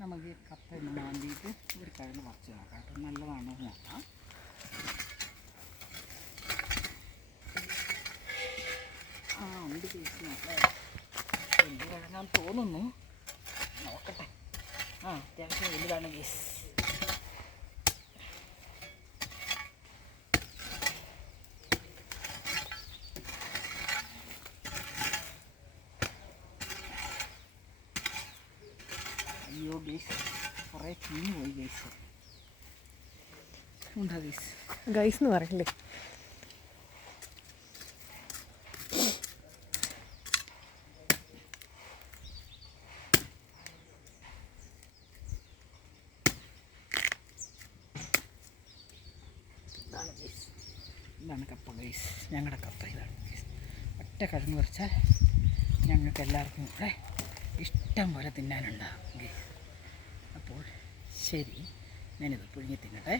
നമുക്ക് കപ്പ ഒന്ന് മാന്തിയിട്ട് ഒരു കിഴങ്ങ് പറിച്ച് നോക്കാം കേട്ടോ, നല്ലതാണോ നോക്കാം. ഉണ്ട് കേസ് നോക്കാം, എന്ത് കിഴങ്ങാൻ തോന്നുന്നു, നോക്കട്ടെ. അത്യാവശ്യം വലുതാണ് കേസ്. അയ്യോ ഗൈസ്, കുറേ ചീഞ്ഞ് പോയി ഗൈസ്. ഉണ്ടോ ഗൈസ്? ഗൈസ് എന്ന് പറയില്ലേ? ഇതാണ് കപ്പ ഗൈസ്, ഞങ്ങളുടെ കപ്പ ഇതാണ് ഗൈസ്. ഒറ്റ കിഴങ്ങ് പറിച്ചാൽ ഞങ്ങൾക്ക് എല്ലാവർക്കും കൂടെ ഇഷ്ടം പോലെ തിന്നാനുണ്ടാകും ഗൈസ്. അപ്പോൾ ശരി, ഞാനിത് പുഴുങ്ങി തിന്നട്ടെ.